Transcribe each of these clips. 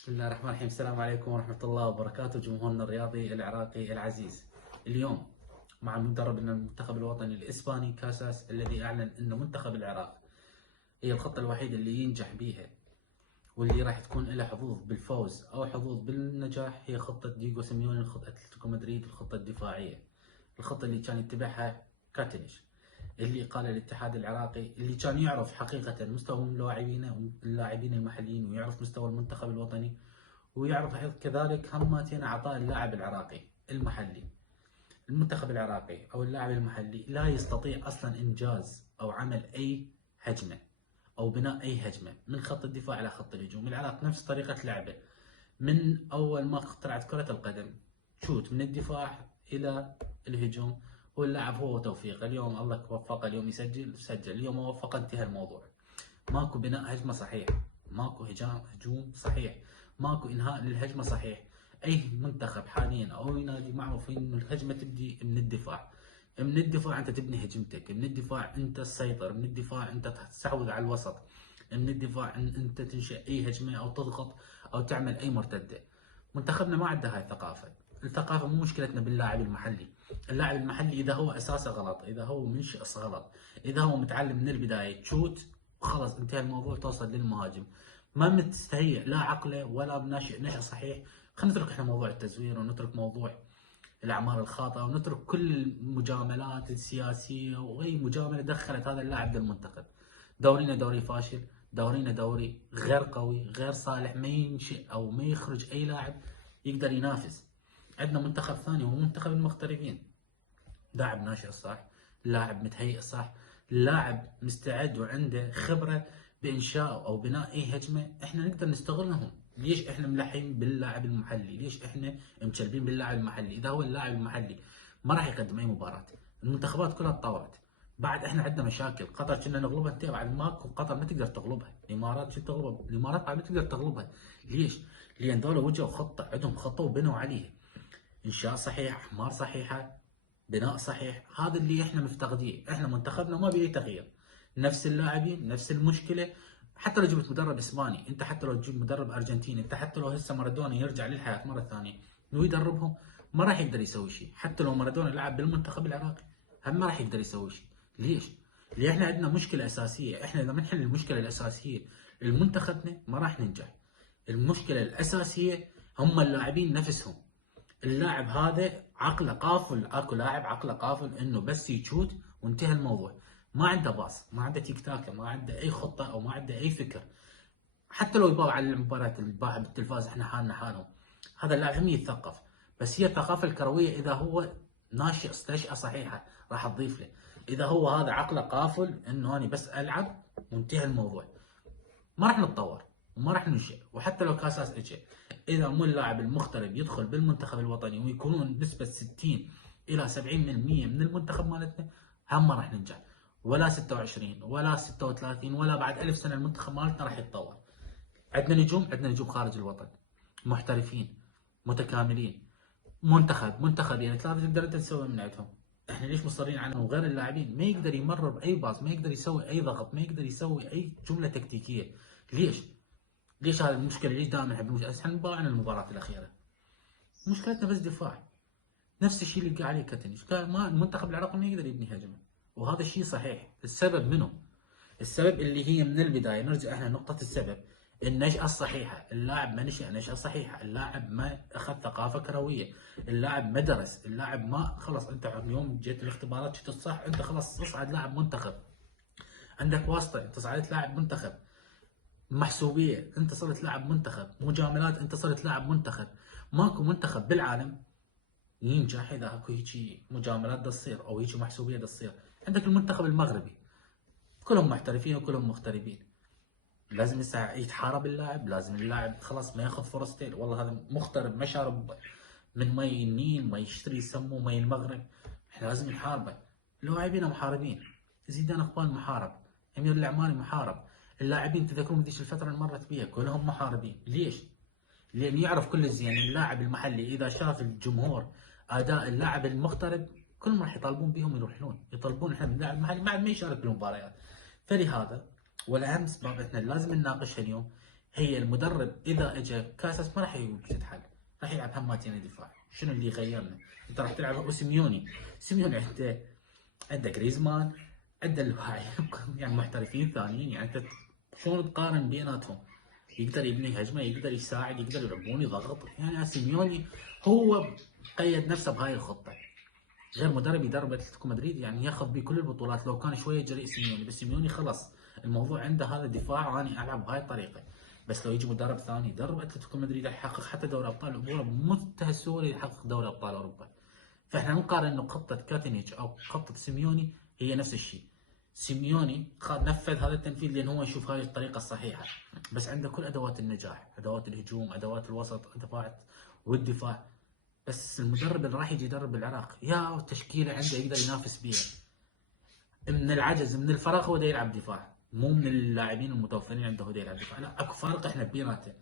بسم الله الرحمن الرحيم. السلام عليكم ورحمة الله وبركاته جمهورنا الرياضي العراقي العزيز. اليوم مع مدربنا المنتخب الوطني الإسباني كاساس الذي أعلن أن منتخب العراق هي الخطة الوحيدة اللي ينجح بيها واللي راح تكون له حظوظ بالفوز أو حظوظ بالنجاح هي خطة دييغو سيميوني، خطة أتلتيكو مدريد، الخطة الدفاعية، الخطة اللي كان يتبعها كاتنيش، اللي قال الاتحاد العراقي، اللي كان يعرف حقيقة مستوى اللاعبين المحليين ويعرف مستوى المنتخب الوطني ويعرف كذلك هماتين أعطاء اللاعب العراقي المحلي. المنتخب العراقي أو اللاعب المحلي لا يستطيع أصلا إنجاز أو عمل أي هجمة أو بناء أي هجمة من خط الدفاع إلى خط الهجوم. العراق نفس طريقة لعبه من أول ما اخترعت كرة القدم، شوت من الدفاع إلى الهجوم، واللاعب هو وتوفيقه. اليوم الله وفقه، اليوم يسجل سجل، اليوم وفقه انتهى الموضوع. ماكو بناء هجمة صحيح، ماكو هجوم صحيح، ماكو انهاء للهجمة صحيح. اي منتخب حاليا او اي نادي معروف انه الهجمة تبدي من الدفاع. من الدفاع انت تبني هجمتك، من الدفاع انت تسيطر، من الدفاع انت تستحوذ على الوسط، من الدفاع انت تنشئ اي هجمة او تضغط او تعمل اي مرتدة. منتخبنا ما عنده هاي الثقافة. الثقافة مو مشكلتنا باللاعب المحلي. اللاعب المحلي اذا هو اساسه غلط، اذا هو منشئ غلط، اذا هو متعلم من البداية تشوت وخلاص انتهى الموضوع، توصل للمهاجم. ما متستهيئ لا عقله ولا بناشئ نشأ صحيح. خلينا نترك احنا موضوع التزوير ونترك موضوع الاعمار الخاطئه ونترك كل المجاملات السياسيه واي مجامله دخلت هذا اللاعب للمنتخب. دورينا دوري فاشل، دورينا دوري غير قوي غير صالح، ما ينشئ او ما يخرج اي لاعب يقدر ينافس. عندنا منتخب ثاني هو منتخب المغتربين، لاعب ناشئ صح، لاعب متهيئ صح، لاعب مستعد وعنده خبره بانشاء او بناء اي هجمه، احنا نقدر نستغلهم. ليش احنا ملحين باللاعب المحلي؟ ليش احنا مكلبين باللاعب المحلي؟ اذا هو اللاعب المحلي ما راح يقدم اي مباراه. المنتخبات كلها تطورت، بعد احنا عندنا مشاكل. قطر كنا نغلبها، انت بعد ماكو قطر ما تقدر تغلبها. الامارات شو تغلبها؟ الامارات بعد ما تقدر تغلبها. ليش؟ لان دول وجهوا خطه، عندهم خطه وبنوا عليها. انشاء صحيح، احمار صحيحه، بناء صحيح. هذا اللي احنا مفتقديه. احنا منتخبنا ما بيه تغيير، نفس اللاعبين نفس المشكله. حتى لو جبت مدرب اسباني، انت حتى لو تجيب مدرب ارجنتيني، انت حتى لو هسه مارادونا يرجع للحياه مره ثانيه ويدربهم ما راح يقدر يسوي شيء. حتى لو مارادونا لعب بالمنتخب العراقي هم ما راح يقدر يسوي شيء. ليش؟ لان احنا عندنا مشكله اساسيه. احنا اذا ما نحل المشكله الاساسيه لمنتخبنا ما راح ننجح. المشكله الاساسيه هم اللاعبين نفسهم. اللاعب هذا عقله قافل، اكو لاعب عقله قافل انه بس يشوت وانتهى الموضوع. ما عنده باص، ما عنده تيك تاك، ما عنده اي خطه او ما عنده اي فكر. حتى لو يباع على المباريات اللي تباع بالتلفاز احنا حالنا حالهم، هذا اللاعب هم يتثقف. بس هي الثقافه الكرويه اذا هو ناشئ نشأة صحيحه راح تضيف له. اذا هو هذا عقله قافل انه انا بس العب وانتهى الموضوع، ما راح نتطور وما راح ننشئ. وحتى لو كاساس اجى، اذا مو اللاعب المغترب يدخل بالمنتخب الوطني ويكونون بنسبه 60 الى 70% من المنتخب مالتنا، هم ما راح ننجح. ولا 26 ولا 36 ولا بعد 1000 سنه المنتخب مالتنا راح يتطور. عندنا نجوم، عندنا نجوم خارج الوطن محترفين متكاملين. منتخب يعني ثلاثه تقدر انت تسوي من عندهم. احنا ليش مصرين على وغير اللاعبين ما يقدر يمرر باي باص، ما يقدر يسوي اي ضغط، ما يقدر يسوي اي جمله تكتيكيه؟ ليش؟ ليش هذه المشكله؟ ليش دائما نحب احنا باعنا المباراه الاخيره؟ مشكلتنا بس دفاع. نفس الشيء اللي قال عليه كاتنيش، قال ما المنتخب العراقي ما يقدر يبني هجمه. وهذا الشيء صحيح. السبب منه؟ السبب اللي هي من البدايه، نرجع احنا نقطه السبب، النشأة الصحيحة. اللاعب ما نشأ نشأة صحيحة، اللاعب ما أخذ ثقافة كروية، اللاعب ما درس، اللاعب ما خلص. أنت اليوم جيت الاختبارات شفت الصح، أنت خلص تصعد لاعب منتخب. عندك واسطة أنت صعدت لاعب منتخب، محسوبية أنت صرت لاعب منتخب، مجاملات أنت صرت لاعب منتخب. ماكو منتخب بالعالم ينجح إذا اكو هيجي مجاملات تصير أو هيجي محسوبية تصير. عندك المنتخب المغربي كلهم محترفين وكلهم مغتربين. لازم يتحارب اللاعب، لازم اللاعب خلاص ما ياخذ فرصتين. والله هذا مغترب ما شارب من مي النيل، ما يشتري يسموه مي المغرب، احنا لازم نحاربه. لاعبينا محاربين، زيدان اقبال محارب، امير العماني محارب. اللاعبين تذكرون ذيك الفتره اللي مرت بيها كلهم محاربين. ليش؟ لان يعرف كل زين اللاعب المحلي اذا شاف الجمهور اداء اللاعب المغترب كلهم راح يطالبون بهم يروحون يطلبون احنا من اللاعب المحلي بعد ما يشارك بالمباريات. فلهذا والاهم اسباب احنا لازم نناقشها اليوم، هي المدرب اذا اجى كاساس ما راح يوجد حل، راح يلعب هماتين دفاع. شنو اللي يغيرنا؟ انت راح تلعب وسيميوني، سيميوني عنده جريزمان، عنده اللاعب يعني محترفين ثانيين، يعني انت شلون تقارن بيناتهم؟ يقدر يبني هجمه، يقدر يساعد، يقدر يلعبون يضغط. يعني سيميوني هو قيد نفسه بهاي الخطه، غير مدرب يدرب اتلتيكو مدريد يعني ياخذ بيه كل البطولات لو كان شويه جريء سيميوني. بس سيميوني خلص الموضوع عنده هذا دفاع واني العب بهاي الطريقه. بس لو يجي مدرب ثاني يدرب اتلتيكو مدريد يحقق حتى دوري ابطال اوروبا بمنتهى السهوله، يحقق دوري ابطال اوروبا. فاحنا نقارن انه خطه كاتينيتش او خطه سيميوني هي نفس الشيء. سيميوني نفذ هذا التنفيذ لان هو يشوف هاي الطريقه الصحيحه، بس عنده كل ادوات النجاح، ادوات الهجوم، ادوات الوسط، ادوات والدفاع. بس المدرب اللي راح يجي يدرب العراق يا تشكيله عنده يقدر ينافس بيها. من العجز من الفراغ هو دا يلعب دفاع، مو من اللاعبين المتوفرين عنده هو دا يلعب دفاع. لا، اكو فرق احنا بيناته،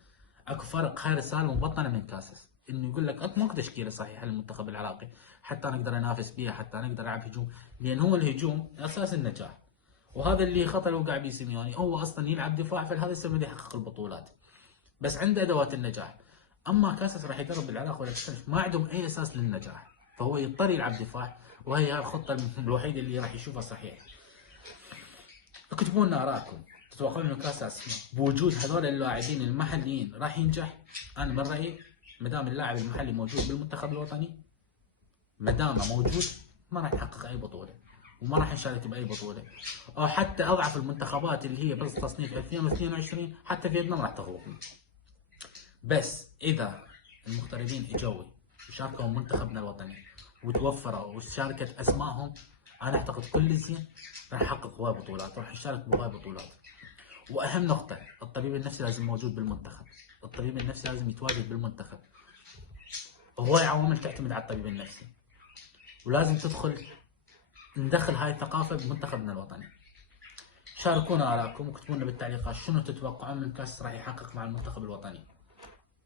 اكو فرق. هاي رساله مبطنه من كاسس انه يقول لك ماكو تشكيله صحيحه للمنتخب العراقي حتى انا اقدر انافس بيها، حتى انا اقدر العب هجوم، لان هو الهجوم اساس النجاح. وهذا اللي خطا اللي وقع بيه سيميوني، هو اصلا يلعب دفاع فلهذا السبب يحقق البطولات، بس عنده ادوات النجاح. اما كاسس راح يدرب العراق ولا تختلف، ما عندهم اي اساس للنجاح، فهو يضطر يلعب دفاع، وهي الخطه الوحيده اللي راح يشوفها صحيحه. اكتبوا لنا ارائكم، تتوقعون انه كاسس بوجود هذول اللاعبين المحليين راح ينجح؟ انا من رايي ما دام اللاعب المحلي موجود بالمنتخب الوطني، ما دامه موجود ما راح يحقق اي بطوله وما راح نشارك باي بطوله. او حتى اضعف المنتخبات اللي هي بس تصنيف 2022 حتى فيتنام راح تغلطنا. بس اذا المغتربين اجوا وشاركوا منتخبنا الوطني وتوفروا وشاركت اسمائهم، انا اعتقد كل زين راح يحقق هواي بطولات، راح يشارك بهواي بطولات. واهم نقطه، الطبيب النفسي لازم موجود بالمنتخب، الطبيب النفسي لازم يتواجد بالمنتخب. هواي عوامل تعتمد على الطبيب النفسي، ولازم ندخل هاي الثقافه بمنتخبنا الوطني. شاركونا ارائكم وكتبوا لنا بالتعليقات شنو تتوقعون من كاس راح يحقق مع المنتخب الوطني،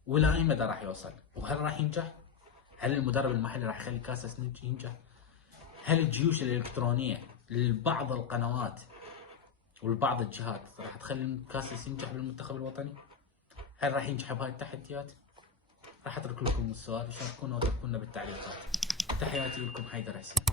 والى اي مدى راح يوصل، وهل راح ينجح؟ هل المدرب المحلي راح يخلي كاسس ينجح؟ هل الجيوش الالكترونيه لبعض القنوات ولبعض الجهات راح تخلي كاسس ينجح بالمنتخب الوطني؟ هل راح ينجح بهاي التحديات؟ راح اترك لكم السؤال، شاركونا وتركونا بالتعليقات. تحياتي لكم، حيدر حسين.